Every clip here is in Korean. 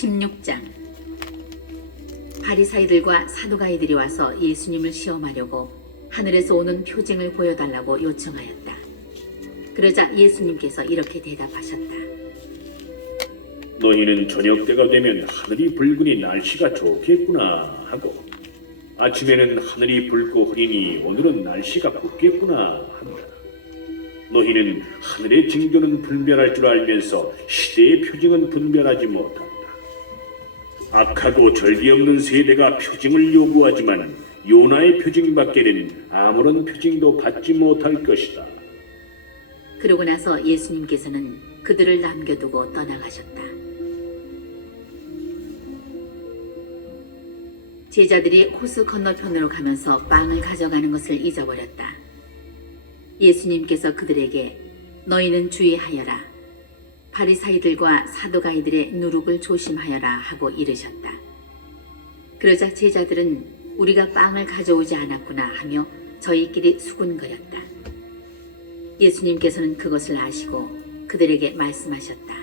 16장. 바리사이들과 사두가이들이 와서 예수님을 시험하려고 하늘에서 오는 표징을 보여달라고 요청하였다. 그러자 예수님께서 이렇게 대답하셨다. 너희는 저녁 때가 되면 하늘이 붉으니 날씨가 좋겠구나 하고, 아침에는 하늘이 붉고 흐리니 오늘은 날씨가 붓겠구나 한다. 너희는 하늘의 징조는 분별할 줄 알면서 시대의 표징은 분별하지 못한다. 악하고 절기 없는 세대가 표징을 요구하지만 요나의 표징밖에는 아무런 표징도 받지 못할 것이다. 그러고 나서 예수님께서는 그들을 남겨두고 떠나가셨다. 제자들이 호수 건너편으로 가면서 빵을 가져가는 것을 잊어버렸다. 예수님께서 그들에게 너희는 주의하여라. 바리사이들과 사두가이들의 누룩을 조심하여라 하고 이르셨다. 그러자 제자들은 우리가 빵을 가져오지 않았구나 하며 저희끼리 수군거렸다. 예수님께서는 그것을 아시고 그들에게 말씀하셨다.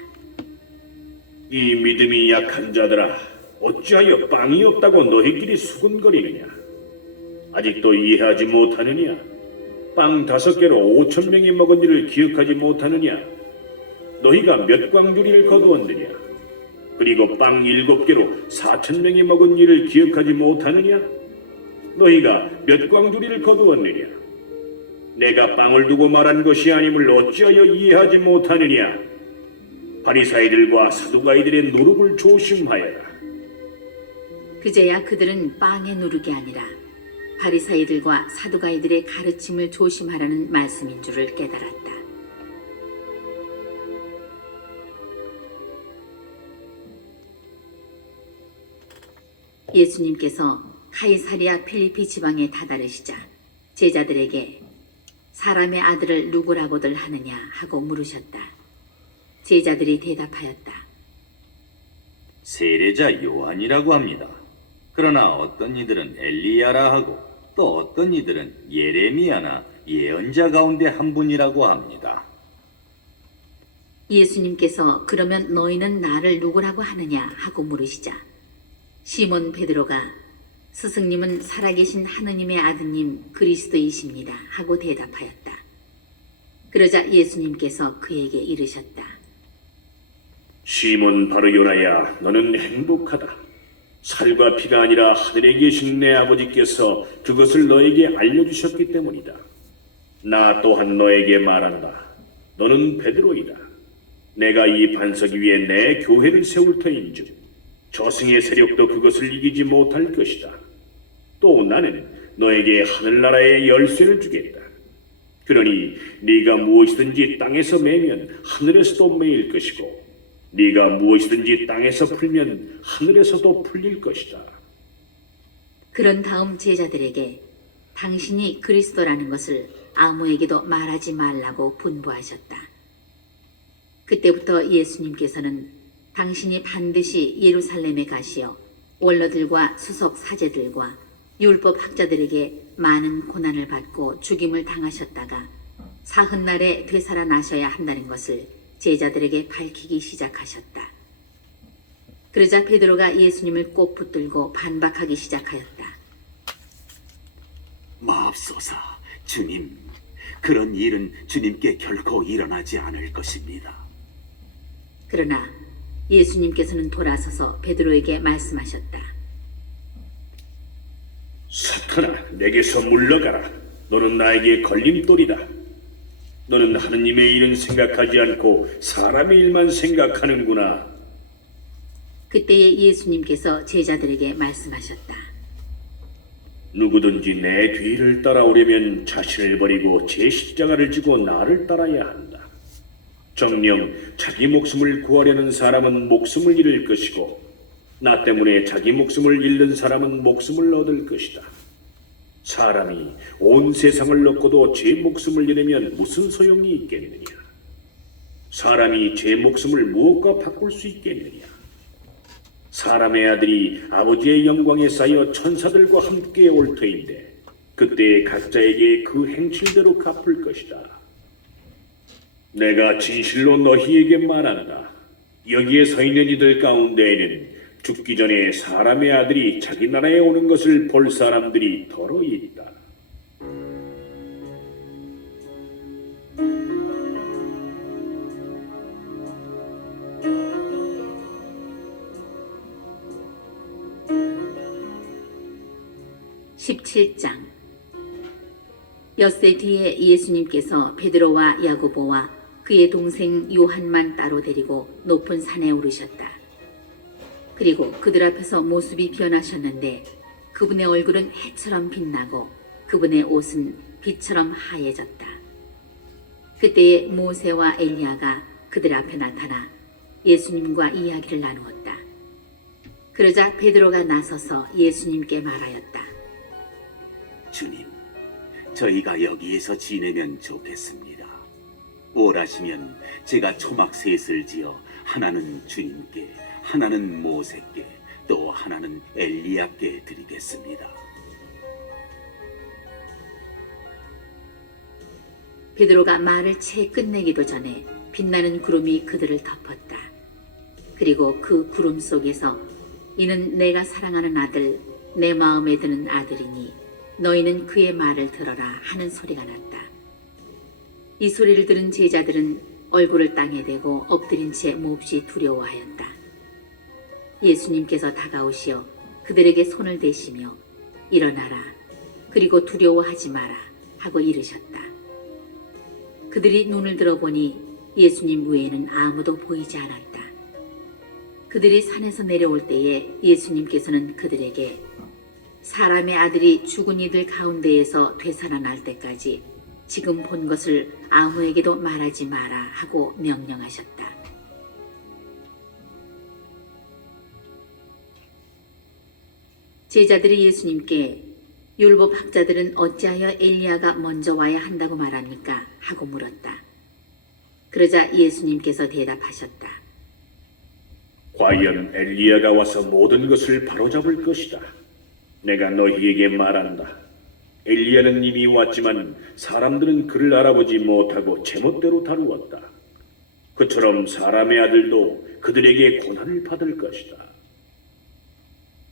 이 믿음이 약한 자들아, 어찌하여 빵이 없다고 너희끼리 수군거리느냐? 아직도 이해하지 못하느냐? 빵 5개로 5,000명이 먹은 일을 기억하지 못하느냐? 너희가 몇 광주리를 거두었느냐? 그리고 빵 7개로 4,000명이 먹은 일을 기억하지 못하느냐? 너희가 몇 광주리를 거두었느냐? 내가 빵을 두고 말한 것이 아님을 어찌하여 이해하지 못하느냐? 바리사이들과 사두가이들의 노룩을 조심하여라. 그제야 그들은 빵의 누룩이 아니라 바리사이들과 사두가이들의 가르침을 조심하라는 말씀인 줄을 깨달았다. 예수님께서 카이사리아 필리피 지방에 다다르시자 제자들에게 사람의 아들을 누구라고들 하느냐 하고 물으셨다. 제자들이 대답하였다. 세례자 요한이라고 합니다. 그러나 어떤 이들은 엘리야라 하고 또 어떤 이들은 예레미야나 예언자 가운데 한 분이라고 합니다. 예수님께서 그러면 너희는 나를 누구라고 하느냐 하고 물으시자 시몬 베드로가 스승님은 살아계신 하느님의 아드님 그리스도이십니다 하고 대답하였다. 그러자 예수님께서 그에게 이르셨다. 시몬 바르요나야, 너는 행복하다. 살과 피가 아니라 하늘에 계신 내 아버지께서 그것을 너에게 알려주셨기 때문이다. 나 또한 너에게 말한다. 너는 베드로이다. 내가 이 반석 위에 내 교회를 세울 터인즉 저승의 세력도 그것을 이기지 못할 것이다. 또 나는 너에게 하늘나라의 열쇠를 주겠다. 그러니 네가 무엇이든지 땅에서 매면 하늘에서도 매일 것이고 네가 무엇이든지 땅에서 풀면 하늘에서도 풀릴 것이다. 그런 다음 제자들에게 당신이 그리스도라는 것을 아무에게도 말하지 말라고 분부하셨다. 그때부터 예수님께서는 당신이 반드시 예루살렘에 가시어 원로들과 수석 사제들과 율법 학자들에게 많은 고난을 받고 죽임을 당하셨다가 사흔날에 되살아나셔야 한다는 것을 제자들에게 밝히기 시작하셨다. 그러자 베드로가 예수님을 꼭 붙들고 반박하기 시작하였다. 마옵소서, 주님. 그런 일은 주님께 결코 일어나지 않을 것입니다. 그러나 예수님께서는 돌아서서 베드로에게 말씀하셨다. 사탄아, 내게서 물러가라. 너는 나에게 걸림돌이다. 너는 하느님의 일은 생각하지 않고 사람의 일만 생각하는구나. 그때에 예수님께서 제자들에게 말씀하셨다. 누구든지 내 뒤를 따라오려면 자신을 버리고 제 십자가를 지고 나를 따라야 한다. 정녕 자기 목숨을 구하려는 사람은 목숨을 잃을 것이고 나 때문에 자기 목숨을 잃는 사람은 목숨을 얻을 것이다. 사람이 온 세상을 얻고도 제 목숨을 잃으면 무슨 소용이 있겠느냐? 사람이 제 목숨을 무엇과 바꿀 수 있겠느냐? 사람의 아들이 아버지의 영광에 쌓여 천사들과 함께 올 터인데 그때 각자에게 그 행실대로 갚을 것이다. 내가 진실로 너희에게 말한다. 여기에 서 있는 이들 가운데에는 죽기 전에 사람의 아들이 자기 나라에 오는 것을 볼 사람들이 더러 있다. (17장) 엿새 뒤에 예수님께서 베드로와 야고보와 그의 동생 요한만 따로 데리고 높은 산에 오르셨다. 그리고 그들 앞에서 모습이 변하셨는데 그분의 얼굴은 해처럼 빛나고 그분의 옷은 빛처럼 하얘졌다. 그때에 모세와 엘리야가 그들 앞에 나타나 예수님과 이야기를 나누었다. 그러자 베드로가 나서서 예수님께 말하였다. 주님, 저희가 여기에서 지내면 좋겠습니다. 원하시면 제가 초막 셋을 지어 하나는 주님께, 하나는 모세께, 또 하나는 엘리야께 드리겠습니다. 베드로가 말을 채 끝내기도 전에 빛나는 구름이 그들을 덮었다. 그리고 그 구름 속에서 이는 내가 사랑하는 아들, 내 마음에 드는 아들이니 너희는 그의 말을 들어라 하는 소리가 났다. 이 소리를 들은 제자들은 얼굴을 땅에 대고 엎드린 채 몹시 두려워하였다. 예수님께서 다가오시어 그들에게 손을 대시며 일어나라, 그리고 두려워하지 마라 하고 이르셨다. 그들이 눈을 들어보니 예수님 외에는 아무도 보이지 않았다. 그들이 산에서 내려올 때에 예수님께서는 그들에게 사람의 아들이 죽은 이들 가운데에서 되살아날 때까지 지금 본 것을 아무에게도 말하지 마라 하고 명령하셨다. 제자들이 예수님께 율법 학자들은 어찌하여 엘리야가 먼저 와야 한다고 말합니까? 하고 물었다. 그러자 예수님께서 대답하셨다. 과연 엘리야가 와서 모든 것을 바로잡을 것이다. 내가 너희에게 말한다. 엘리야는 이미 왔지만 사람들은 그를 알아보지 못하고 제멋대로 다루었다. 그처럼 사람의 아들도 그들에게 고난을 받을 것이다.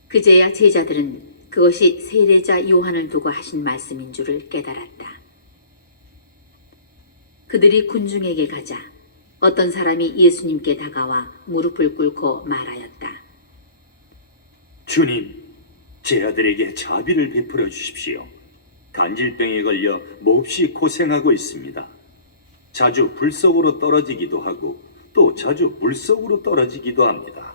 그제야 제자들은 그것이 세례자 요한을 두고 하신 말씀인 줄을 깨달았다. 그들이 군중에게 가자 어떤 사람이 예수님께 다가와 무릎을 꿇고 말하였다. 주님, 제 아들에게 자비를 베풀어 주십시오. 간질병에 걸려 몹시 고생하고 있습니다. 자주 불 속으로 떨어지기도 하고 또 자주 물 속으로 떨어지기도 합니다.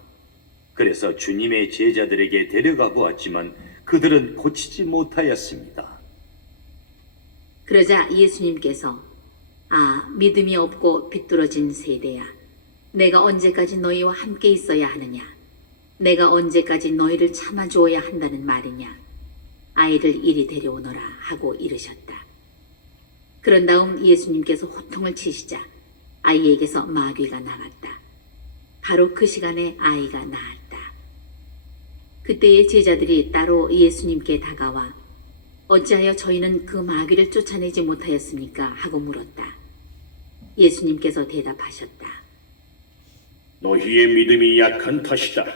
그래서 주님의 제자들에게 데려가 보았지만 그들은 고치지 못하였습니다. 그러자 예수님께서 믿음이 없고 비뚤어진 세대야, 내가 언제까지 너희와 함께 있어야 하느냐? 내가 언제까지 너희를 참아주어야 한다는 말이냐? 아이를 이리 데려오너라 하고 이르셨다. 그런 다음 예수님께서 호통을 치시자 아이에게서 마귀가 나갔다. 바로 그 시간에 아이가 나았다. 그때의 제자들이 따로 예수님께 다가와 어찌하여 저희는 그 마귀를 쫓아내지 못하였습니까? 하고 물었다. 예수님께서 대답하셨다. 너희의 믿음이 약한 탓이다.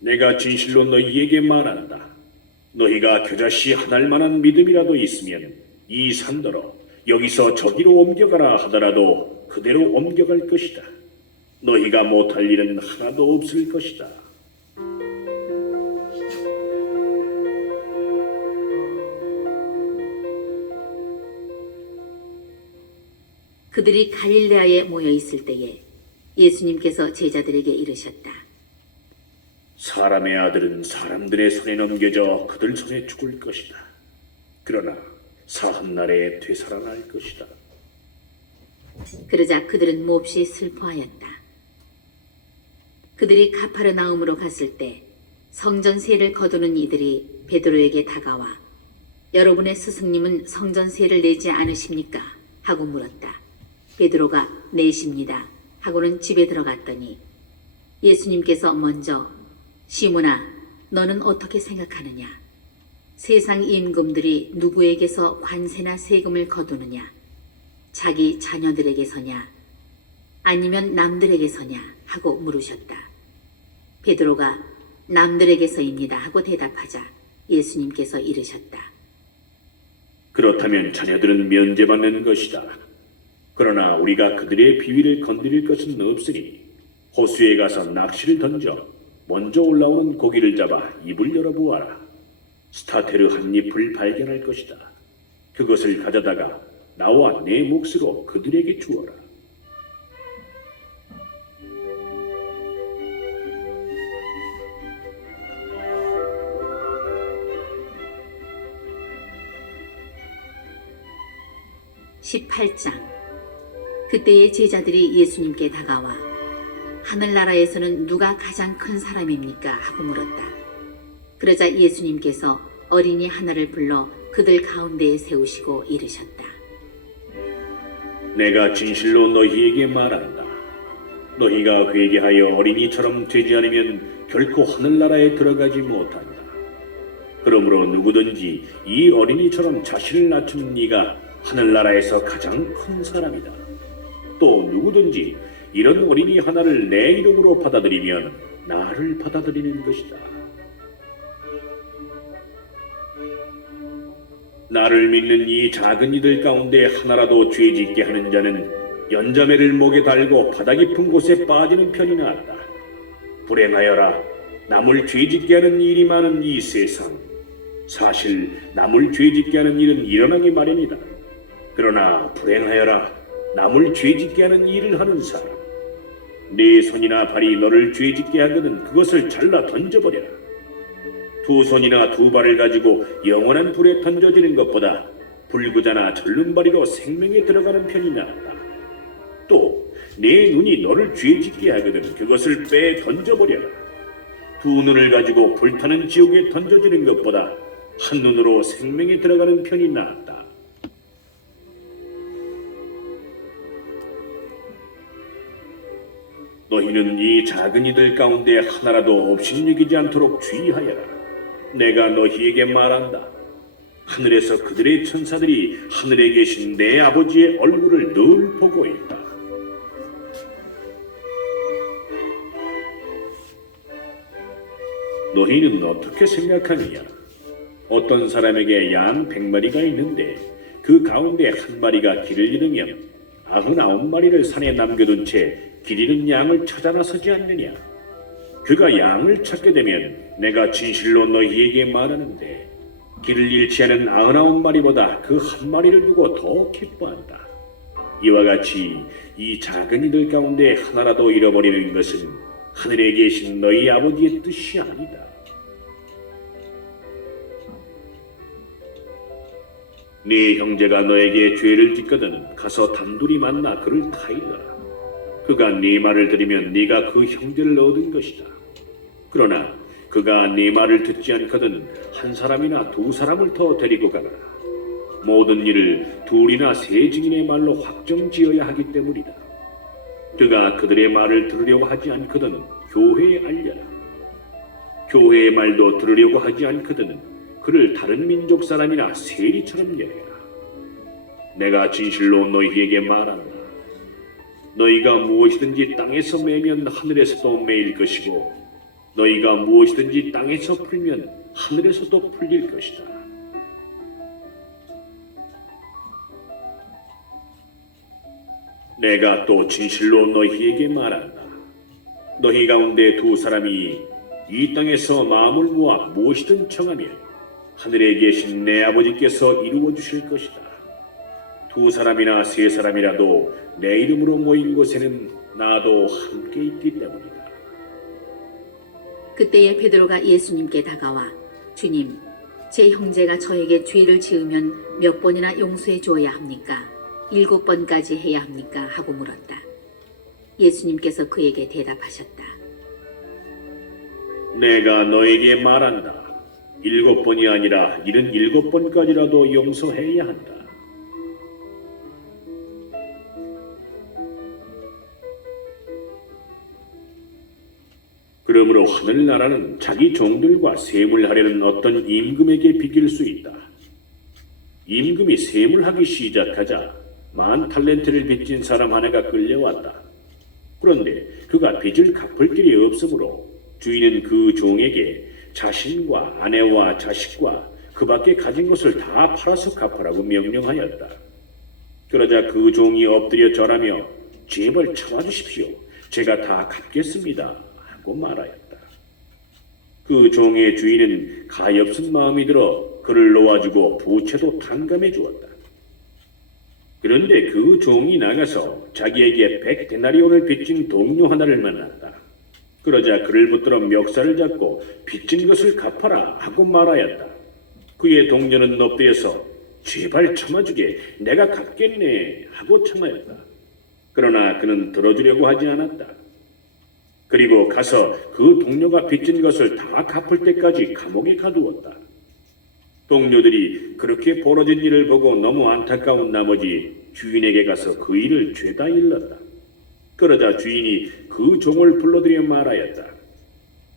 내가 진실로 너희에게 말한다. 너희가 겨자씨 한 알만한 믿음이라도 있으면 이 산더러 여기서 저기로 옮겨가라 하더라도 그대로 옮겨갈 것이다. 너희가 못할 일은 하나도 없을 것이다. 그들이 갈릴레아에 모여 있을 때에 예수님께서 제자들에게 이르셨다. 사람의 아들은 사람들의 손에 넘겨져 그들 손에 죽을 것이다. 그러나 사한 날에 되살아날 것이다. 그러자 그들은 몹시 슬퍼하였다. 그들이 가파르나움으로 갔을 때 성전세를 거두는 이들이 베드로에게 다가와 여러분의 스승님은 성전세를 내지 않으십니까? 하고 물었다. 베드로가 내십니다 하고는 집에 들어갔더니 예수님께서 먼저 시몬아, 너는 어떻게 생각하느냐? 세상 임금들이 누구에게서 관세나 세금을 거두느냐? 자기 자녀들에게서냐? 아니면 남들에게서냐 하고 물으셨다. 베드로가 남들에게서입니다 하고 대답하자 예수님께서 이르셨다. 그렇다면 자녀들은 면제받는 것이다. 그러나 우리가 그들의 비위를 건드릴 것은 없으니 호수에 가서 낚시를 던져 먼저 올라오는 고기를 잡아 입을 열어보아라. 스타테르 한 잎을 발견할 것이다. 그것을 가져다가 나와 내 몫으로 그들에게 주어라. (18장) 그때의 제자들이 예수님께 다가와 하늘나라에서는 누가 가장 큰 사람입니까? 하고 물었다. 그러자 예수님께서 어린이 하나를 불러 그들 가운데에 세우시고 이르셨다. 내가 진실로 너희에게 말한다. 너희가 회개하여 어린이처럼 되지 않으면 결코 하늘나라에 들어가지 못한다. 그러므로 누구든지 이 어린이처럼 자신을 낮추는 이가 하늘나라에서 가장 큰 사람이다. 또 누구든지 이런 어린이 하나를 내 이름으로 받아들이면 나를 받아들이는 것이다. 나를 믿는 이 작은 이들 가운데 하나라도 죄짓게 하는 자는 연자매를 목에 달고 바다 깊은 곳에 빠지는 편이 낫다. 불행하여라. 남을 죄짓게 하는 일이 많은 이 세상. 사실 남을 죄짓게 하는 일은 일어나기 마련이다. 그러나 불행하여라. 남을 죄짓게 하는 일을 하는 사람. 네 손이나 발이 너를 죄짓게 하거든 그것을 잘라 던져버려라. 두 손이나 두 발을 가지고 영원한 불에 던져지는 것보다 불구자나 절름발이로 생명에 들어가는 편이 낫다. 또 네 눈이 너를 죄짓게 하거든 그것을 빼 던져버려라. 두 눈을 가지고 불타는 지옥에 던져지는 것보다 한 눈으로 생명에 들어가는 편이 낫다. 너희는 이 작은 이들 가운데 하나라도 업신여기지 않도록 주의하여라. 내가 너희에게 말한다. 하늘에서 그들의 천사들이 하늘에 계신 내 아버지의 얼굴을 늘 보고 있다. 너희는 어떻게 생각하느냐? 어떤 사람에게 양 100마리가 있는데 그 가운데 한 마리가 길을 잃으면 99마리를 산에 남겨둔 채 길 잃은 양을 찾아 나서지 않느냐? 그가 양을 찾게 되면 내가 진실로 너희에게 말하는데 길을 잃지 않은 99마리보다 그 한 마리를 두고 더 기뻐한다. 이와 같이 이 작은 이들 가운데 하나라도 잃어버리는 것은 하늘에 계신 너희 아버지의 뜻이 아니다. 네 형제가 너에게 죄를 짓거든 가서 단둘이 만나 그를 타일러라. 그가 네 말을 들으면 네가 그 형제를 얻은 것이다. 그러나 그가 네 말을 듣지 않거든 한 사람이나 두 사람을 더 데리고 가라. 모든 일을 둘이나 세 증인의 말로 확정지어야 하기 때문이다. 그가 그들의 말을 들으려고 하지 않거든 교회에 알려라. 교회의 말도 들으려고 하지 않거든 그를 다른 민족 사람이나 세리처럼 여겨라. 내가 진실로 너희에게 말한다. 너희가 무엇이든지 땅에서 매면 하늘에서도 매일 것이고 너희가 무엇이든지 땅에서 풀면 하늘에서도 풀릴 것이다. 내가 또 진실로 너희에게 말한다. 너희 가운데 두 사람이 이 땅에서 마음을 모아 무엇이든 청하면 하늘에 계신 내 아버지께서 이루어 주실 것이다. 두 사람이나 세 사람이라도 내 이름으로 모인 곳에는 나도 함께 있기 때문이다. 그때에 베드로가 예수님께 다가와 주님, 제 형제가 저에게 죄를 지으면 몇 번이나 용서해 주어야 합니까? 7번까지 해야 합니까? 하고 물었다. 예수님께서 그에게 대답하셨다. 내가 너에게 말한다. 7번이 아니라 77번까지라도 용서해야 한다. 그러므로 하늘나라는 자기 종들과 세물하려는 어떤 임금에게 비길 수 있다. 임금이 세물하기 시작하자 10,000달란트를 빚진 사람 하나가 끌려왔다. 그런데 그가 빚을 갚을 길이 없으므로 주인은 그 종에게 자신과 아내와 자식과 그 밖에 가진 것을 다 팔아서 갚으라고 명령하였다. 그러자 그 종이 엎드려 절하며 제발 참아주십시오. 제가 다 갚겠습니다. 하고 말하였다. 그 종의 주인은 가엾은 마음이 들어 그를 놓아주고 부채도 탕감해 주었다. 그런데 그 종이 나가서 자기에게 100데나리온을 빚진 동료 하나를 만났다. 그러자 그를 붙들어 멱살을 잡고 빚진 것을 갚아라 하고 말하였다. 그의 동료는 엎드려서 제발 참아주게 내가 갚겠네 하고 참하였다. 그러나 그는 들어주려고 하지 않았다. 그리고 가서 그 동료가 빚진 것을 다 갚을 때까지 감옥에 가두었다. 동료들이 그렇게 벌어진 일을 보고 너무 안타까운 나머지 주인에게 가서 그 일을 죄다 일렀다. 그러자 주인이 그 종을 불러들여 말하였다.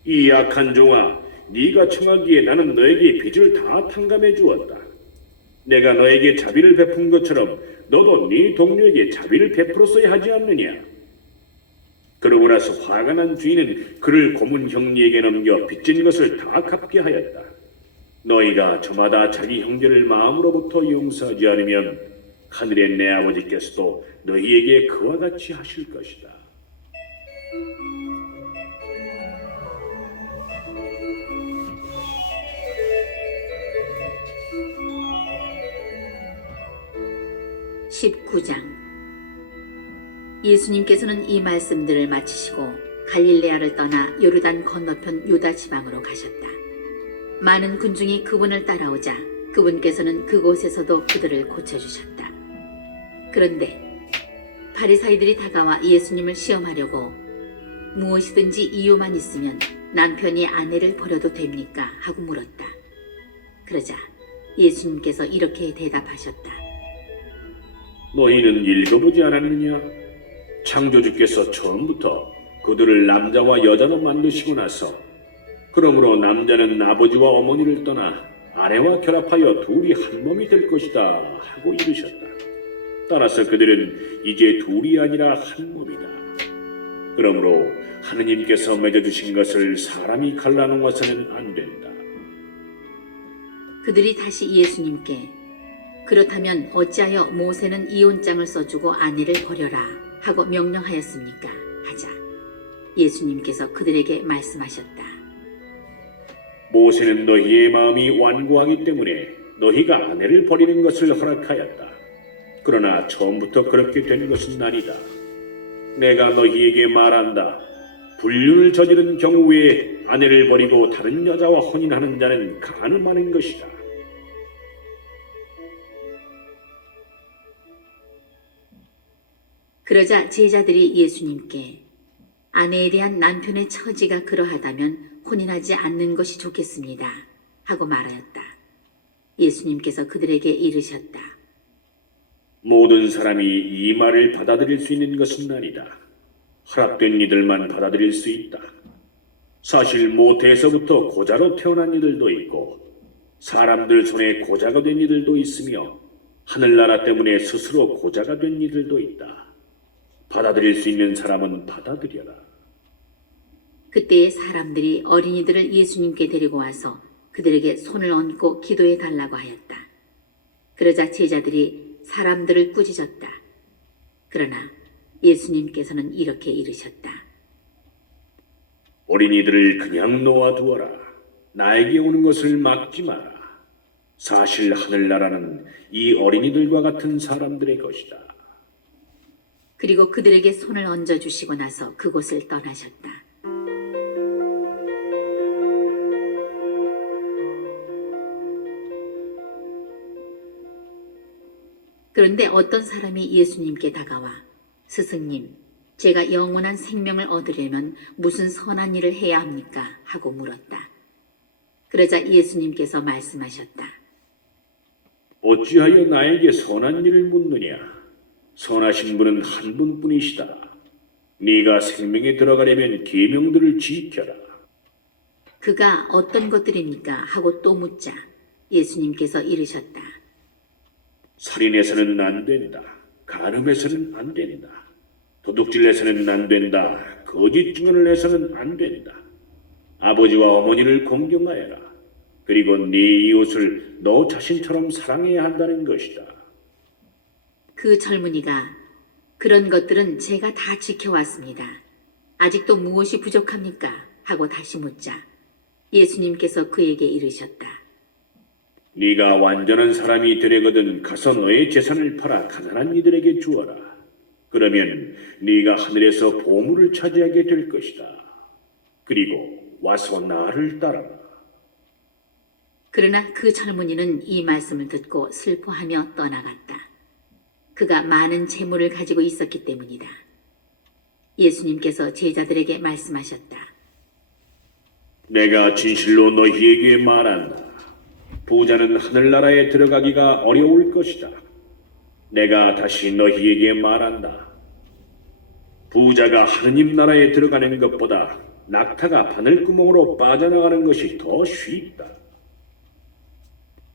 이 악한 종아, 네가 청하기에 나는 너에게 빚을 다 탕감해 주었다. 내가 너에게 자비를 베푼 것처럼 너도 네 동료에게 자비를 베풀었어야 하지 않느냐? 그러고 나서 화가 난 주인은 그를 고문 형리에게 넘겨 빚진 것을 다 갚게 하였다. 너희가 저마다 자기 형제를 마음으로부터 용서하지 않으면 하늘의 내 아버지께서도 너희에게 그와 같이 하실 것이다. (19장) 예수님께서는 이 말씀들을 마치시고 갈릴레아를 떠나 요르단 건너편 유다 지방으로 가셨다. 많은 군중이 그분을 따라오자 그분께서는 그곳에서도 그들을 고쳐주셨다. 그런데 바리사이들이 다가와 예수님을 시험하려고 무엇이든지 이유만 있으면 남편이 아내를 버려도 됩니까? 하고 물었다. 그러자 예수님께서 이렇게 대답하셨다. 너희는 읽어보지 않았느냐? 창조주께서 처음부터 그들을 남자와 여자로 만드시고 나서 그러므로 남자는 아버지와 어머니를 떠나 아내와 결합하여 둘이 한 몸이 될 것이다 하고 이르셨다. 따라서 그들은 이제 둘이 아니라 한 몸이다. 그러므로 하느님께서 맺어주신 것을 사람이 갈라놓아서는 안 된다. 그들이 다시 예수님께 그렇다면 어찌하여 모세는 이혼장을 써주고 아내를 버려라 하고 명령하였습니까? 하자 예수님께서 그들에게 말씀하셨다. 모세는 너희의 마음이 완고하기 때문에 너희가 아내를 버리는 것을 허락하였다. 그러나 처음부터 그렇게 된 것은 아니다. 내가 너희에게 말한다. 불륜을 저지른 경우에 아내를 버리고 다른 여자와 혼인하는 자는 간음하는 것이다. 그러자 제자들이 예수님께 아내에 대한 남편의 처지가 그러하다면 혼인하지 않는 것이 좋겠습니다 하고 말하였다. 예수님께서 그들에게 이르셨다. 모든 사람이 이 말을 받아들일 수 있는 것은 아니다. 허락된 이들만 받아들일 수 있다. 사실 모태에서부터 고자로 태어난 이들도 있고 사람들 손에 고자가 된 이들도 있으며 하늘나라 때문에 스스로 고자가 된 이들도 있다. 받아들일 수 있는 사람은 받아들여라. 그때의 사람들이 어린이들을 예수님께 데리고 와서 그들에게 손을 얹고 기도해 달라고 하였다. 그러자 제자들이 사람들을 꾸짖었다. 그러나 예수님께서는 이렇게 이르셨다. 어린이들을 그냥 놓아두어라. 나에게 오는 것을 막지 마라. 사실 하늘나라는 이 어린이들과 같은 사람들의 것이다. 그리고 그들에게 손을 얹어주시고 나서 그곳을 떠나셨다. 그런데 어떤 사람이 예수님께 다가와 스승님, 제가 영원한 생명을 얻으려면 무슨 선한 일을 해야 합니까? 하고 물었다. 그러자 예수님께서 말씀하셨다. 어찌하여 나에게 선한 일을 묻느냐? 선하신 분은 한 분뿐이시다. 네가 생명에 들어가려면 계명들을 지켜라. 그가 어떤 것들입니까? 하고 또 묻자 예수님께서 이르셨다. 살인해서는 안 된다. 간음해서는 안 된다. 도둑질 해서는 안 된다. 거짓 증언을 해서는 안 된다. 아버지와 어머니를 공경하여라. 그리고 네 이웃을 너 자신처럼 사랑해야 한다는 것이다. 그 젊은이가 그런 것들은 제가 다 지켜왔습니다. 아직도 무엇이 부족합니까? 하고 다시 묻자 예수님께서 그에게 이르셨다. 네가 완전한 사람이 되려거든 가서 너의 재산을 팔아 가난한 이들에게 주어라. 그러면 네가 하늘에서 보물을 차지하게 될 것이다. 그리고 와서 나를 따라라. 그러나 그 젊은이는 이 말씀을 듣고 슬퍼하며 떠나갔다. 그가 많은 재물을 가지고 있었기 때문이다. 예수님께서 제자들에게 말씀하셨다. 내가 진실로 너희에게 말한다. 부자는 하늘나라에 들어가기가 어려울 것이다. 내가 다시 너희에게 말한다. 부자가 하느님 나라에 들어가는 것보다 낙타가 바늘구멍으로 빠져나가는 것이 더 쉽다.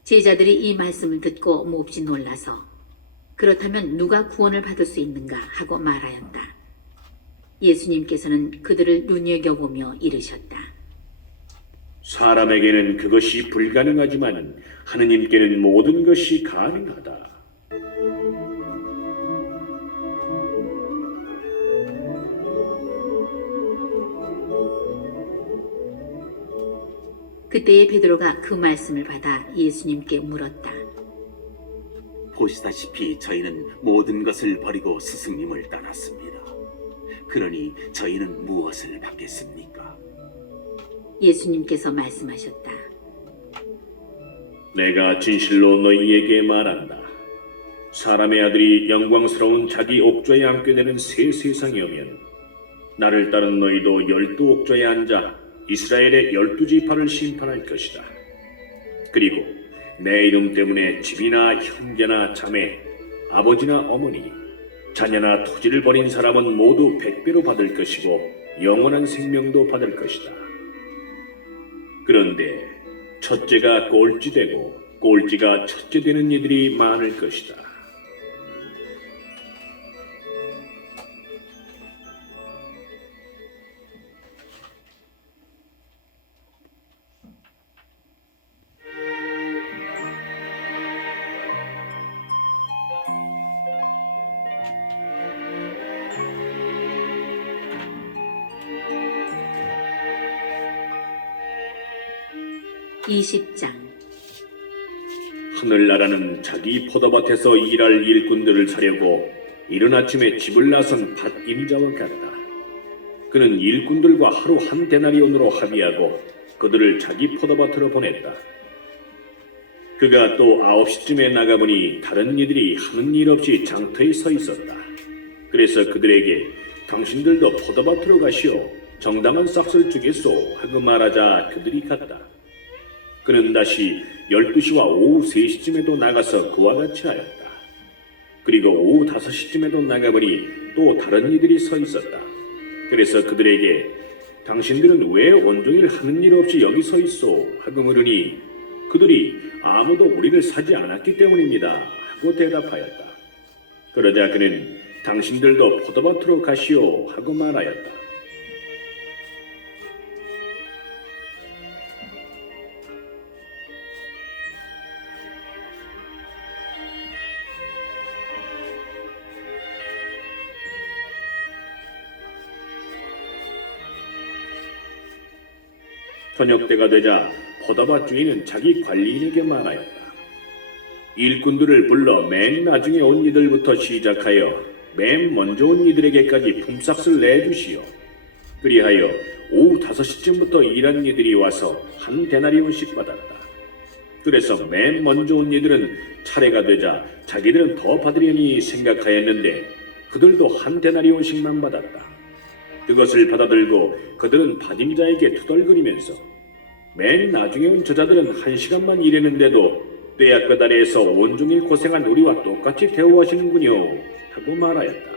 제자들이 이 말씀을 듣고 몹시 놀라서 그렇다면 누가 구원을 받을 수 있는가 하고 말하였다. 예수님께서는 그들을 눈여겨보며 이르셨다. 사람에게는 그것이 불가능하지만 하느님께는 모든 것이 가능하다. 그때에 베드로가 그 말씀을 받아 예수님께 물었다. 보시다시피 저희는 모든 것을 버리고 스승님을 따랐습니다. 그러니 저희는 무엇을 받겠습니까? 예수님께서 말씀하셨다. 내가 진실로 너희에게 말한다. 사람의 아들이 영광스러운 자기 옥좌에 앉게 되는 새 세상이 오면 나를 따른 너희도 12옥좌에 앉아 이스라엘의 12지파를 심판할 것이다. 그리고 내 이름 때문에 집이나 형제나 자매, 아버지나 어머니, 자녀나 토지를 버린 사람은 모두 100배로 받을 것이고 영원한 생명도 받을 것이다. 그런데 첫째가 꼴찌되고 꼴찌가 첫째 되는 이들이 많을 것이다. (20장) 하늘나라는 자기 포도밭에서 일할 일꾼들을 사려고 이른 아침에 집을 나선 밭 임자와 같다. 그는 일꾼들과 하루 한 데나리온으로 합의하고 그들을 자기 포도밭으로 보냈다. 그가 또 9시쯤에 나가보니 다른 이들이 하는 일 없이 장터에 서 있었다. 그래서 그들에게 당신들도 포도밭으로 가시오. 정당한 싹을 주겠소 하고 말하자 그들이 갔다. 그는 다시 12시와 오후 3시쯤에도 나가서 그와 같이 하였다. 그리고 오후 5시쯤에도 나가보니 또 다른 이들이 서 있었다. 그래서 그들에게 당신들은 왜 온종일 하는 일 없이 여기 서 있소? 하고 물으니 그들이 아무도 우리를 사지 않았기 때문입니다. 하고 대답하였다. 그러자 그는 당신들도 포도밭으로 가시오. 하고 말하였다. 저녁 때가 되자 포도밭 주인은 자기 관리인에게 말하였다. 일꾼들을 불러 맨 나중에 온 이들부터 시작하여 맨 먼저 온 이들에게까지 품삯을 내주시오. 그리하여 오후 5시쯤부터 일한 이들이 와서 한 데나리온씩 받았다. 그래서 맨 먼저 온 이들은 차례가 되자 자기들은 더 받으려니 생각하였는데 그들도 한 데나리온씩만 받았다. 그것을 받아들고 그들은 받임자에게 투덜거리면서 맨 나중에 온 저자들은 1시간만 일했는데도 떼약볕 아래에서 온종일 고생한 우리와 똑같이 대우하시는군요 하고 말하였다.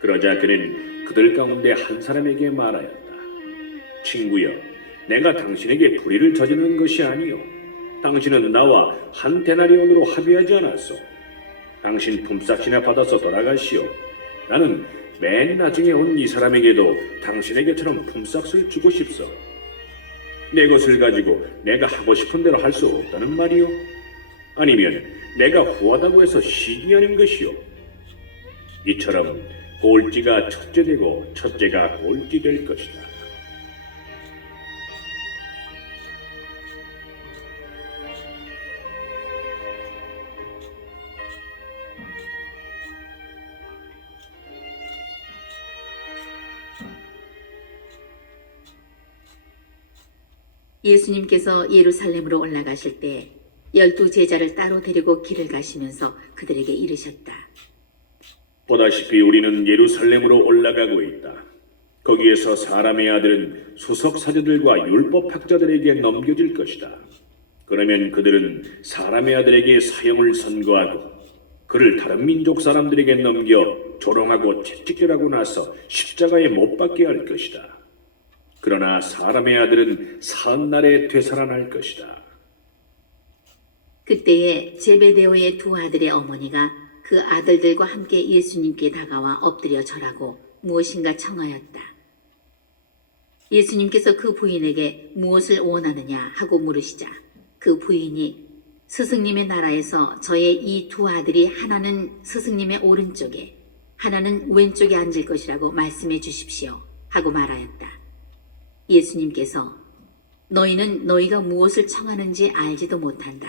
그러자 그는 그들 가운데 한 사람에게 말하였다. 친구여, 내가 당신에게 불의를 저지르는 것이 아니요. 당신은 나와 한 데나리온으로 합의하지 않았소. 당신 품삯이나 받아서 돌아가시오. 나는 맨 나중에 온 이 사람에게도 당신에게처럼 품삯을 주고 싶소. 내 것을 가지고 내가 하고 싶은 대로 할 수 없다는 말이오? 아니면 내가 후하다고 해서 시기하는 것이오? 이처럼 꼴찌가 첫째 되고 첫째가 꼴찌 될 것이다. 예수님께서 예루살렘으로 올라가실 때 12제자를 따로 데리고 길을 가시면서 그들에게 이르셨다. 보다시피 우리는 예루살렘으로 올라가고 있다. 거기에서 사람의 아들은 수석 사제들과 율법 학자들에게 넘겨질 것이다. 그러면 그들은 사람의 아들에게 사형을 선고하고 그를 다른 민족 사람들에게 넘겨 조롱하고 채찍질하고 나서 십자가에 못 박게 할 것이다. 그러나 사람의 아들은 사흘 날에 되살아날 것이다. 그때에 제베데오의 두 아들의 어머니가 그 아들들과 함께 예수님께 다가와 엎드려 절하고 무엇인가 청하였다. 예수님께서 그 부인에게 무엇을 원하느냐 하고 물으시자 그 부인이 스승님의 나라에서 저의 이 두 아들이 하나는 스승님의 오른쪽에 하나는 왼쪽에 앉을 것이라고 말씀해 주십시오 하고 말하였다. 예수님께서 너희는 너희가 무엇을 청하는지 알지도 못한다.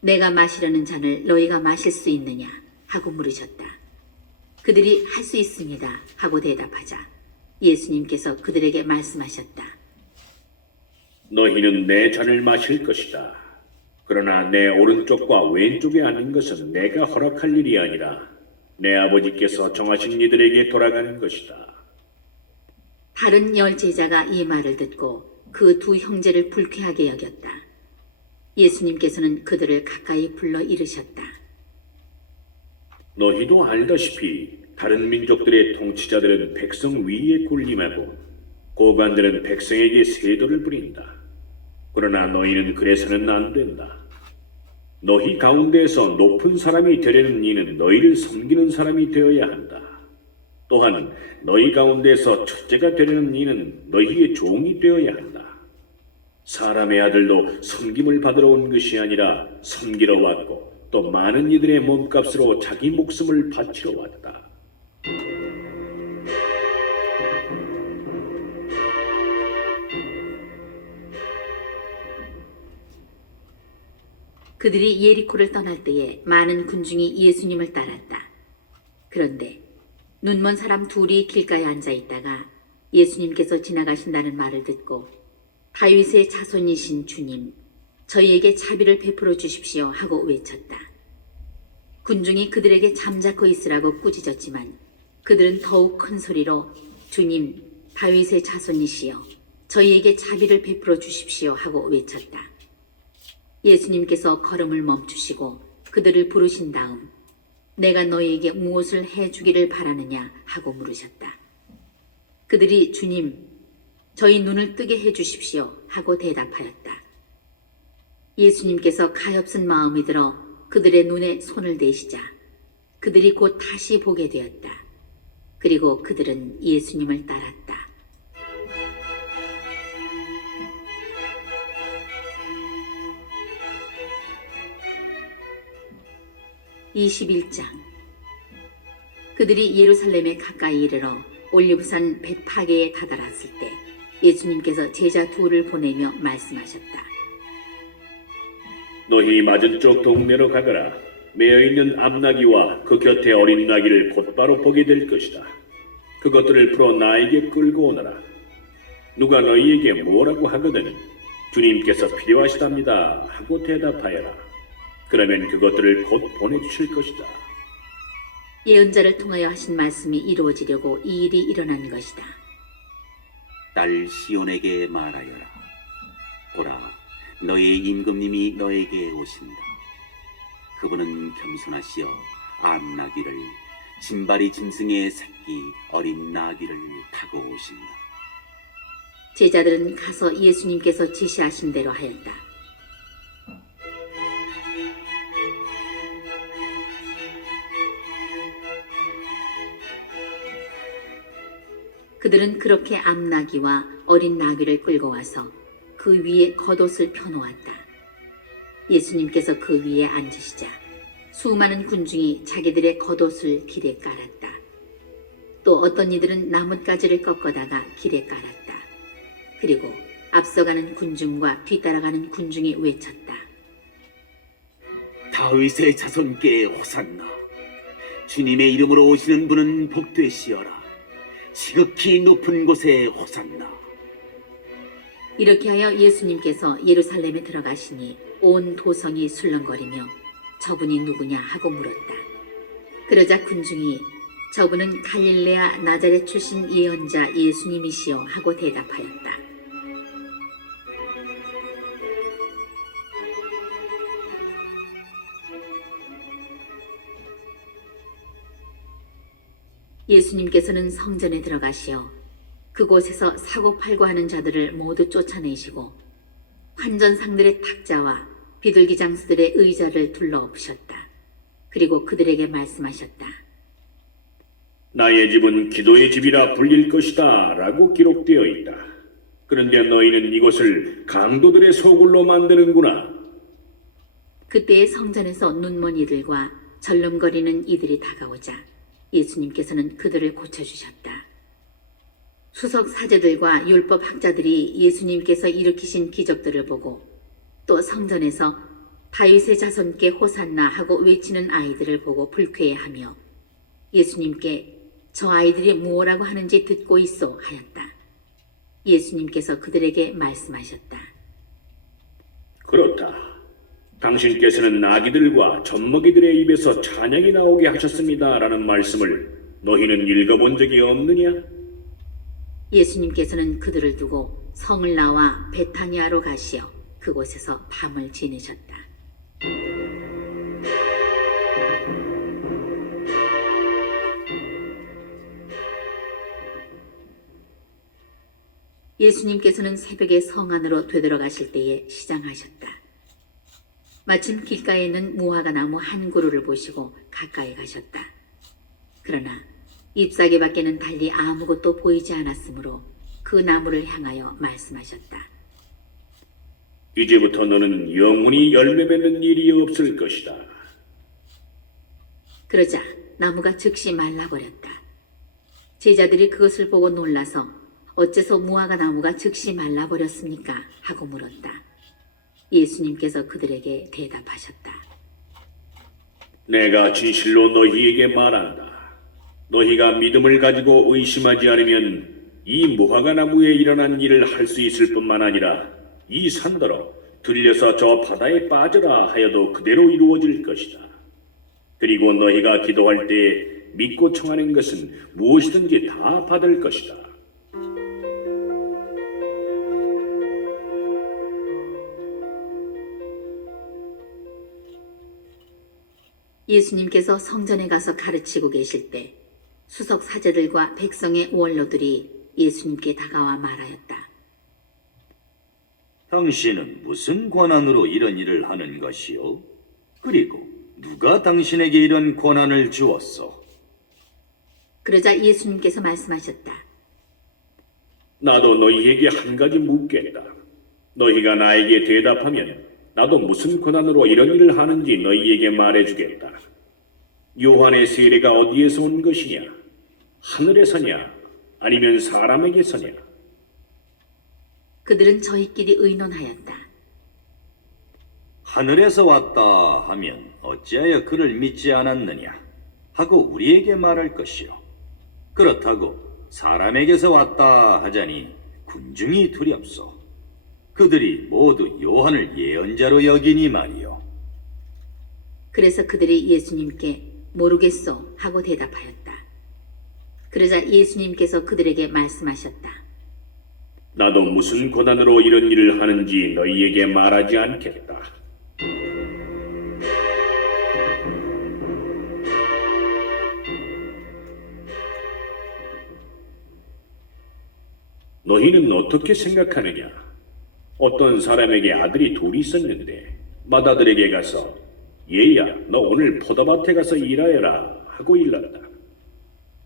내가 마시려는 잔을 너희가 마실 수 있느냐 하고 물으셨다. 그들이 할 수 있습니다 하고 대답하자 예수님께서 그들에게 말씀하셨다. 너희는 내 잔을 마실 것이다. 그러나 내 오른쪽과 왼쪽에 앉는 것은 내가 허락할 일이 아니라 내 아버지께서 정하신 이들에게 돌아가는 것이다. 다른 10제자가 이 말을 듣고 그 두 형제를 불쾌하게 여겼다. 예수님께서는 그들을 가까이 불러 이르셨다. 너희도 알다시피 다른 민족들의 통치자들은 백성 위에 군림하고 고관들은 백성에게 세도를 부린다. 그러나 너희는 그래서는 안 된다. 너희 가운데에서 높은 사람이 되려는 이는 너희를 섬기는 사람이 되어야 한다. 또한 너희 가운데서 첫째가 되려는 이는 너희의 종이 되어야 한다. 사람의 아들도 섬김을 받으러 온 것이 아니라 섬기러 왔고 또 많은 이들의 몸값으로 자기 목숨을 바치러 왔다. 그들이 예리코를 떠날 때에 많은 군중이 예수님을 따랐다. 그런데 눈먼 사람 둘이 길가에 앉아 있다가 예수님께서 지나가신다는 말을 듣고 다윗의 자손이신 주님, 저희에게 자비를 베풀어 주십시오 하고 외쳤다. 군중이 그들에게 잠자코 있으라고 꾸짖었지만 그들은 더욱 큰 소리로 주님, 다윗의 자손이시여, 저희에게 자비를 베풀어 주십시오 하고 외쳤다. 예수님께서 걸음을 멈추시고 그들을 부르신 다음 내가 너희에게 무엇을 해주기를 바라느냐 하고 물으셨다. 그들이 주님, 저희 눈을 뜨게 해주십시오 하고 대답하였다. 예수님께서 가엾은 마음이 들어 그들의 눈에 손을 대시자 그들이 곧 다시 보게 되었다. 그리고 그들은 예수님을 따랐다. 21장. 그들이 예루살렘에 가까이 이르러 올리브산 벳파게에 다다랐을 때 예수님께서 제자 둘을 보내며 말씀하셨다. 너희 맞은 쪽 동네로 가거라. 매어있는 암나귀와 그 곁에 어린 나귀를 곧바로 보게 될 것이다. 그것들을 풀어 나에게 끌고 오너라. 누가 너희에게 뭐라고 하거든 주님께서 필요하시답니다 하고 대답하여라. 그러면 그것들을 곧 보내주실 것이다. 예언자를 통하여 하신 말씀이 이루어지려고 이 일이 일어난 것이다. 딸 시온에게 말하여라. 보라, 너의 임금님이 너에게 오신다. 그분은 겸손하시어 암나귀를, 진바리 짐승의 새끼 어린 나귀를 타고 오신다. 제자들은 가서 예수님께서 지시하신 대로 하였다. 그들은 그렇게 암나귀와 어린 나귀를 끌고 와서 그 위에 겉옷을 펴놓았다. 예수님께서 그 위에 앉으시자 수많은 군중이 자기들의 겉옷을 길에 깔았다. 또 어떤 이들은 나뭇가지를 꺾어다가 길에 깔았다. 그리고 앞서가는 군중과 뒤따라가는 군중이 외쳤다. 다윗의 자손께 호산나. 주님의 이름으로 오시는 분은 복되시어라. 지극히 높은 곳에 호산나. 이렇게 하여 예수님께서 예루살렘에 들어가시니 온 도성이 술렁거리며 저분이 누구냐 하고 물었다. 그러자 군중이 저분은 갈릴레아 나자렛 출신 예언자 예수님이시여 하고 대답하였다. 예수님께서는 성전에 들어가시어 그곳에서 사고팔고 하는 자들을 모두 쫓아내시고 환전상들의 탁자와 비둘기 장수들의 의자를 둘러엎으셨다. 그리고 그들에게 말씀하셨다. 나의 집은 기도의 집이라 불릴 것이다 라고 기록되어 있다. 그런데 너희는 이곳을 강도들의 소굴로 만드는구나. 그때의 성전에서 눈먼 이들과 절름거리는 이들이 다가오자 예수님께서는 그들을 고쳐주셨다. 수석 사제들과 율법 학자들이 예수님께서 일으키신 기적들을 보고 또 성전에서 다윗의 자손께 호산나 하고 외치는 아이들을 보고 불쾌해하며 예수님께 저 아이들이 무엇라고 하는지 듣고 있소 하였다. 예수님께서 그들에게 말씀하셨다. 그렇다. 당신께서는 나귀들과 젖먹이들의 입에서 찬양이 나오게 하셨습니다 라는 말씀을 너희는 읽어본 적이 없느냐? 예수님께서는 그들을 두고 성을 나와 베타니아로 가시어 그곳에서 밤을 지내셨다. 예수님께서는 새벽에 성 안으로 되들어가실 때에 시장하셨다. 마침 길가에 있는 무화과 나무 한 그루를 보시고 가까이 가셨다. 그러나 잎사귀 밖에는 달리 아무것도 보이지 않았으므로 그 나무를 향하여 말씀하셨다. 이제부터 너는 영원히 열매 맺는 일이 없을 것이다. 그러자 나무가 즉시 말라버렸다. 제자들이 그것을 보고 놀라서 어째서 무화과 나무가 즉시 말라버렸습니까? 하고 물었다. 예수님께서 그들에게 대답하셨다. 내가 진실로 너희에게 말한다. 너희가 믿음을 가지고 의심하지 않으면 이 무화과 나무에 일어난 일을 할 수 있을 뿐만 아니라 이 산더러 들려서 저 바다에 빠져라 하여도 그대로 이루어질 것이다. 그리고 너희가 기도할 때에 믿고 청하는 것은 무엇이든지 다 받을 것이다. 예수님께서 성전에 가서 가르치고 계실 때 수석 사제들과 백성의 원로들이 예수님께 다가와 말하였다. 당신은 무슨 권한으로 이런 일을 하는 것이요? 그리고 누가 당신에게 이런 권한을 주었소? 그러자 예수님께서 말씀하셨다. 나도 너희에게 한 가지 묻겠다. 너희가 나에게 대답하면 나도 무슨 권한으로 이런 일을 하는지 너희에게 말해주겠다. 요한의 세례가 어디에서 온 것이냐? 하늘에서냐? 아니면 사람에게서냐? 그들은 저희끼리 의논하였다. 하늘에서 왔다 하면 어찌하여 그를 믿지 않았느냐 하고 우리에게 말할 것이요. 그렇다고 사람에게서 왔다 하자니 군중이 두렵소. 그들이 모두 요한을 예언자로 여기니 말이요. 그래서 그들이 예수님께 모르겠소 하고 대답하였다. 그러자 예수님께서 그들에게 말씀하셨다. 나도 무슨 권한으로 이런 일을 하는지 너희에게 말하지 않겠다. 너희는 어떻게 생각하느냐? 어떤 사람에게 아들이 둘이 있었는데 맏아들에게 가서 얘야 너 오늘 포도밭에 가서 일하여라 하고 일렀다.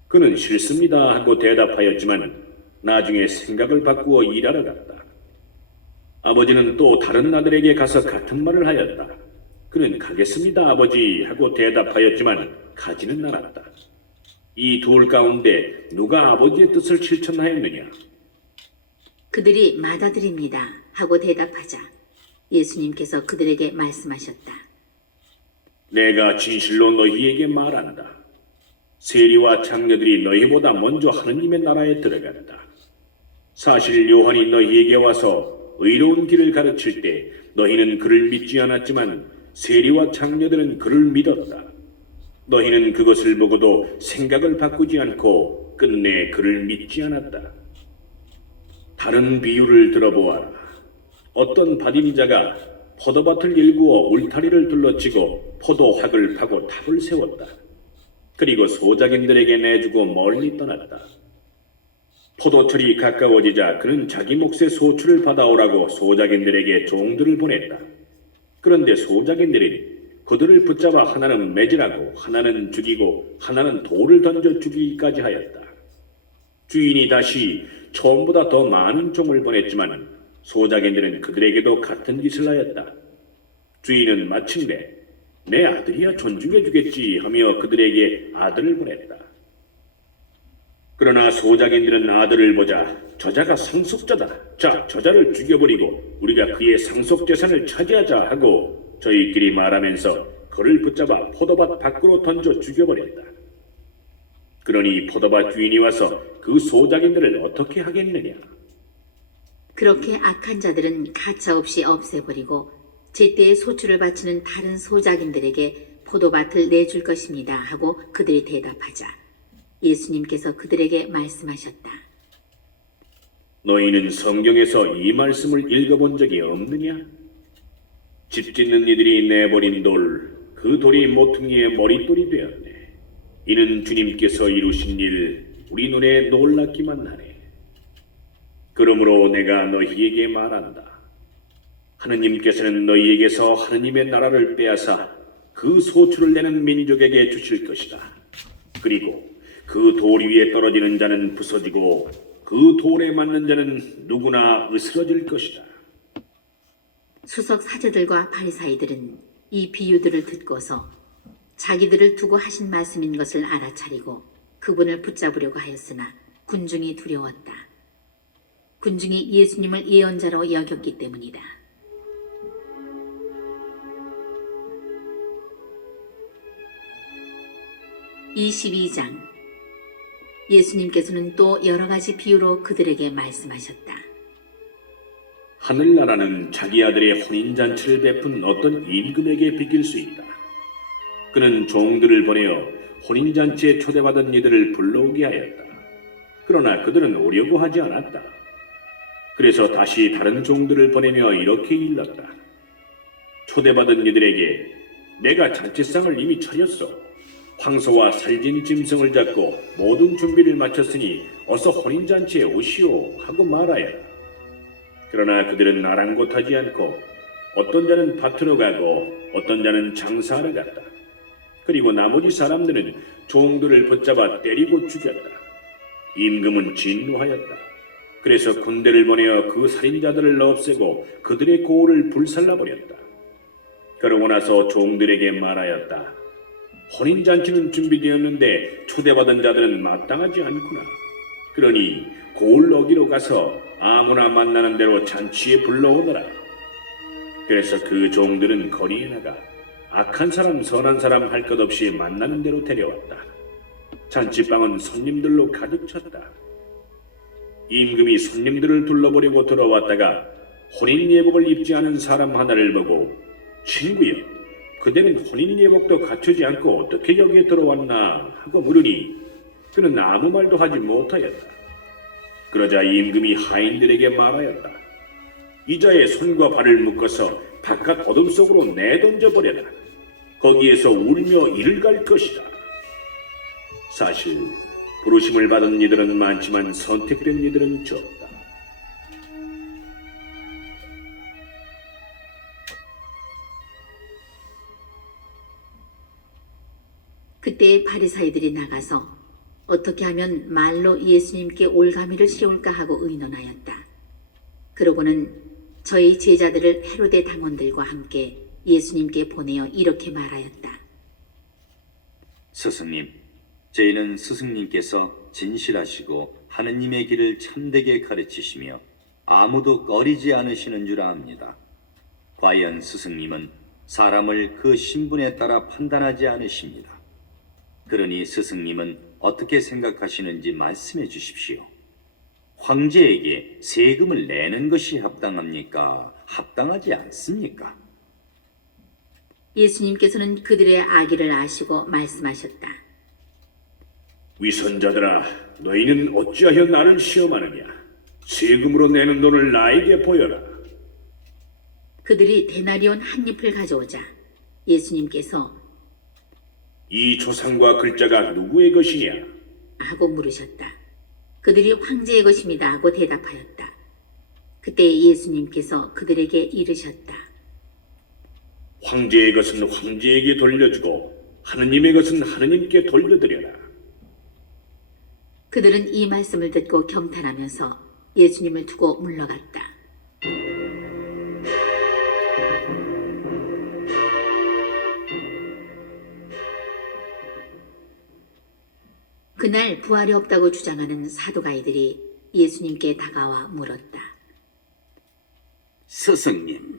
그는 싫습니다 하고 대답하였지만 나중에 생각을 바꾸어 일하러 갔다. 아버지는 또 다른 아들에게 가서 같은 말을 하였다. 그는 가겠습니다, 아버지 하고 대답하였지만 가지는 않았다. 이 둘 가운데 누가 아버지의 뜻을 실천하였느냐? 그들이 맏아들입니다 하고 대답하자 예수님께서 그들에게 말씀하셨다. 내가 진실로 너희에게 말한다. 세리와 장녀들이 너희보다 먼저 하느님의 나라에 들어간다. 사실 요한이 너희에게 와서 의로운 길을 가르칠 때 너희는 그를 믿지 않았지만 세리와 장녀들은 그를 믿었다. 너희는 그것을 보고도 생각을 바꾸지 않고 끝내 그를 믿지 않았다. 다른 비유를 들어보아라. 어떤 밭임자가 포도밭을 일구어 울타리를 둘러치고 포도학을 파고 탑을 세웠다. 그리고 소작인들에게 내주고 멀리 떠났다. 포도철이 가까워지자 그는 자기 몫의 소출을 받아오라고 소작인들에게 종들을 보냈다. 그런데 소작인들이 그들을 붙잡아 하나는 매질하고 하나는 죽이고 하나는 돌을 던져 죽이기까지 하였다. 주인이 다시 처음보다 더 많은 종을 보냈지만 소작인들은 그들에게도 같은 짓을 하였다. 주인은 마침내 내 아들이야 존중해 주겠지 하며 그들에게 아들을 보냈다. 그러나 소작인들은 아들을 보자 저자가 상속자다. 자, 저자를 죽여버리고 우리가 그의 상속 재산을 차지하자 하고 저희끼리 말하면서 그를 붙잡아 포도밭 밖으로 던져 죽여버렸다. 그러니 포도밭 주인이 와서 그 소작인들을 어떻게 하겠느냐? 그렇게 악한 자들은 가차없이 없애버리고 제때에 소출을 바치는 다른 소작인들에게 포도밭을 내줄 것입니다 하고 그들이 대답하자 예수님께서 그들에게 말씀하셨다. 너희는 성경에서 이 말씀을 읽어본 적이 없느냐? 집 짓는 이들이 내버린 돌, 그 돌이 모퉁이의 머릿돌이 되었네. 이는 주님께서 이루신 일, 우리 눈에 놀랍기만 하네. 그러므로 내가 너희에게 말한다. 하느님께서는 너희에게서 하느님의 나라를 빼앗아 그 소출을 내는 민족에게 주실 것이다. 그리고 그 돌 위에 떨어지는 자는 부서지고 그 돌에 맞는 자는 누구나 으스러질 것이다. 수석 사제들과 바리사이들은 이 비유들을 듣고서 자기들을 두고 하신 말씀인 것을 알아차리고 그분을 붙잡으려고 하였으나 군중이 두려웠다. 군중이 예수님을 예언자로 여겼기 때문이다. (22장) 예수님께서는 또 여러 가지 비유로 그들에게 말씀하셨다. 하늘나라는 자기 아들의 혼인잔치를 베푼 어떤 임금에게 비길 수 있다. 그는 종들을 보내어 혼인잔치에 초대받은 이들을 불러오게 하였다. 그러나 그들은 오려고 하지 않았다. 그래서 다시 다른 종들을 보내며 이렇게 일렀다. 초대받은 이들에게 내가 잔치상을 이미 차렸어. 황소와 살진 짐승을 잡고 모든 준비를 마쳤으니 어서 혼인잔치에 오시오 하고 말하여라. 그러나 그들은 아랑곳하지 않고 어떤 자는 밭으로 가고 어떤 자는 장사하러 갔다. 그리고 나머지 사람들은 종들을 붙잡아 때리고 죽였다. 임금은 진노하였다. 그래서 군대를 보내어 그 살인자들을 없애고 그들의 고을을 불살라버렸다. 그러고 나서 종들에게 말하였다. 혼인잔치는 준비되었는데 초대받은 자들은 마땅하지 않구나. 그러니 고을 어기로 가서 아무나 만나는 대로 잔치에 불러오너라. 그래서 그 종들은 거리에 나가 악한 사람 선한 사람 할 것 없이 만나는 대로 데려왔다. 잔치방은 손님들로 가득 찼다. 임금이 손님들을 둘러보려고 들어왔다가 혼인 예복을 입지 않은 사람 하나를 보고 친구여, 그대는 혼인 예복도 갖추지 않고 어떻게 여기에 들어왔나 하고 물으니 그는 아무 말도 하지 못하였다. 그러자 임금이 하인들에게 말하였다. 이자의 손과 발을 묶어서 바깥 어둠 속으로 내던져 버려라. 거기에서 울며 이를 갈 것이다. 사실 부르심을 받은 이들은 많지만 선택된 이들은 적다. 그때 바리사이들이 나가서 어떻게 하면 말로 예수님께 올가미를 씌울까 하고 의논하였다. 그러고는 저희 제자들을 헤로데 당원들과 함께 예수님께 보내어 이렇게 말하였다. 스승님, 저희는 스승님께서 진실하시고 하느님의 길을 참되게 가르치시며 아무도 꺼리지 않으시는 줄 압니다. 과연 스승님은 사람을 그 신분에 따라 판단하지 않으십니다. 그러니 스승님은 어떻게 생각하시는지 말씀해 주십시오. 황제에게 세금을 내는 것이 합당합니까? 합당하지 않습니까? 예수님께서는 그들의 악의를 아시고 말씀하셨다. 위선자들아, 너희는 어찌하여 나를 시험하느냐? 세금으로 내는 돈을 나에게 보여라. 그들이 데나리온 한 잎을 가져오자 예수님께서 이 조상과 글자가 누구의 것이냐? 하고 물으셨다. 그들이 황제의 것입니다 하고 대답하였다. 그때 예수님께서 그들에게 이르셨다. 황제의 것은 황제에게 돌려주고 하느님의 것은 하느님께 돌려드려라. 그들은 이 말씀을 듣고 경탄하면서 예수님을 두고 물러갔다. 그날 부활이 없다고 주장하는 사두가이들이 예수님께 다가와 물었다. 스승님,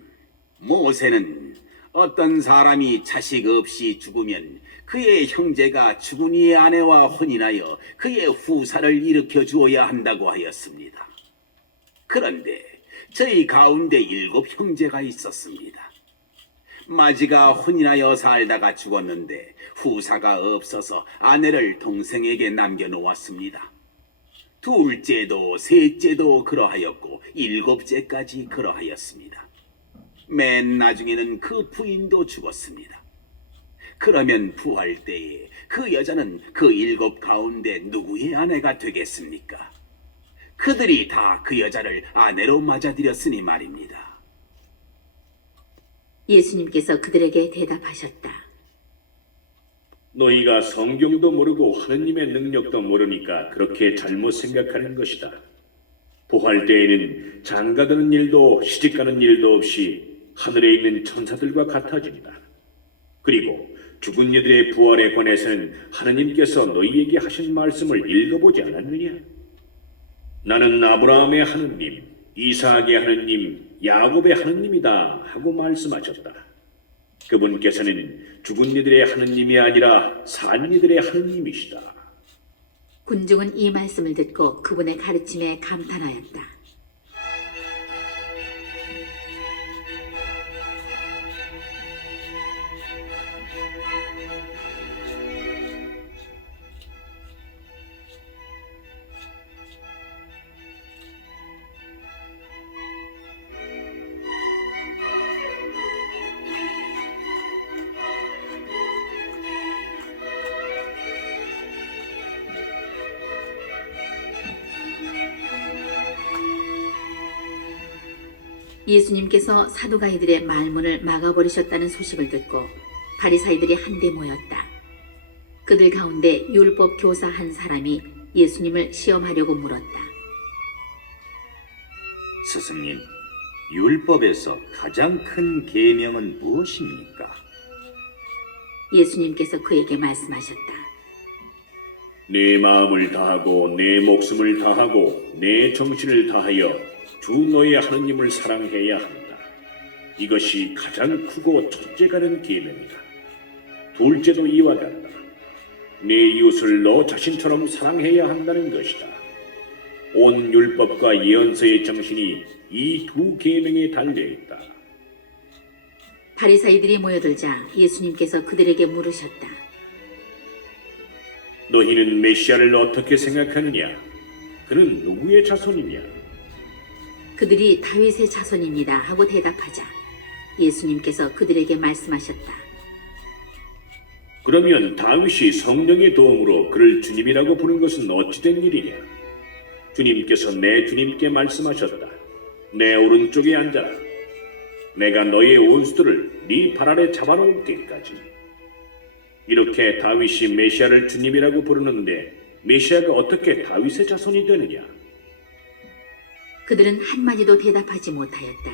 모세는 어떤 사람이 자식 없이 죽으면 그의 형제가 죽은 이의 아내와 혼인하여 그의 후사를 일으켜 주어야 한다고 하였습니다. 그런데 저희 가운데 7 형제가 있었습니다. 마지가 혼인하여 살다가 죽었는데 후사가 없어서 아내를 동생에게 남겨놓았습니다. 둘째도 셋째도 그러하였고 7째까지 그러하였습니다. 맨 나중에는 그 부인도 죽었습니다. 그러면 부활 때에 그 여자는 그 7 가운데 누구의 아내가 되겠습니까? 그들이 다 그 여자를 아내로 맞아들였으니 말입니다. 예수님께서 그들에게 대답하셨다. 너희가 성경도 모르고 하느님의 능력도 모르니까 그렇게 잘못 생각하는 것이다. 부활 때에는 장가드는 일도 시집가는 일도 없이 하늘에 있는 천사들과 같아집니다. 그리고 죽은 이들의 부활에 관해서는 하느님께서 너희에게 하신 말씀을 읽어보지 않았느냐? 나는 아브라함의 하느님, 이삭의 하느님, 야곱의 하느님이다 하고 말씀하셨다. 그분께서는 죽은 이들의 하느님이 아니라 산 이들의 하느님이시다. 군중은 이 말씀을 듣고 그분의 가르침에 감탄하였다. 예수님께서 사두가이들의 말문을 막아버리셨다는 소식을 듣고 바리사이들이 한데 모였다. 그들 가운데 율법 교사 한 사람이 예수님을 시험하려고 물었다. 스승님, 율법에서 가장 큰 계명은 무엇입니까? 예수님께서 그에게 말씀하셨다. 내 마음을 다하고 내 목숨을 다하고 내 정신을 다하여 주 너의 하느님을 사랑해야 한다. 이것이 가장 크고 첫째가 는 계명이다. 둘째도 이와 같다. 내 이웃을 너 자신처럼 사랑해야 한다는 것이다. 온 율법과 예언서의 정신이 이 2 계명에 달려있다. 바리사이들이 모여들자 예수님께서 그들에게 물으셨다. 너희는 메시아를 어떻게 생각하느냐? 그는 누구의 자손이냐? 그들이 다윗의 자손입니다 하고 대답하자 예수님께서 그들에게 말씀하셨다. 그러면 다윗이 성령의 도움으로 그를 주님이라고 부른 것은 어찌된 일이냐? 주님께서 내 주님께 말씀하셨다. 내 오른쪽에 앉아라. 내가 너의 원수들을 네 발 아래 잡아놓을 때까지. 이렇게 다윗이 메시아를 주님이라고 부르는데 메시아가 어떻게 다윗의 자손이 되느냐? 그들은 한마디도 대답하지 못하였다.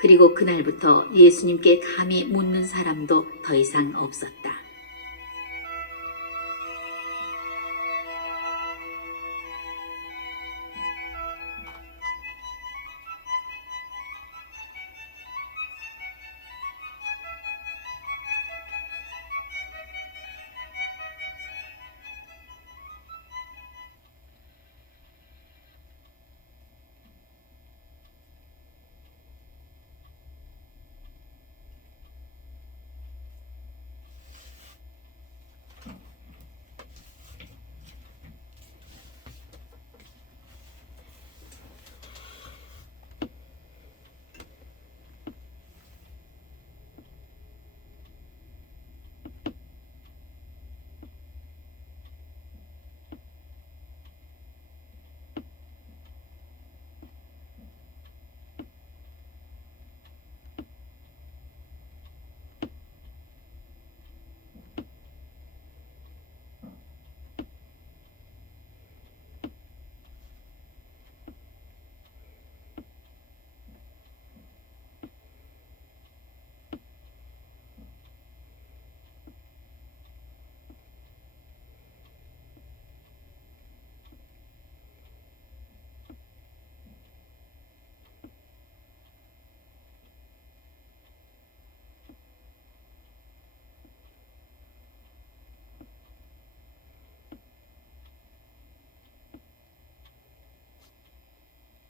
그리고 그날부터 예수님께 감히 묻는 사람도 더 이상 없었다.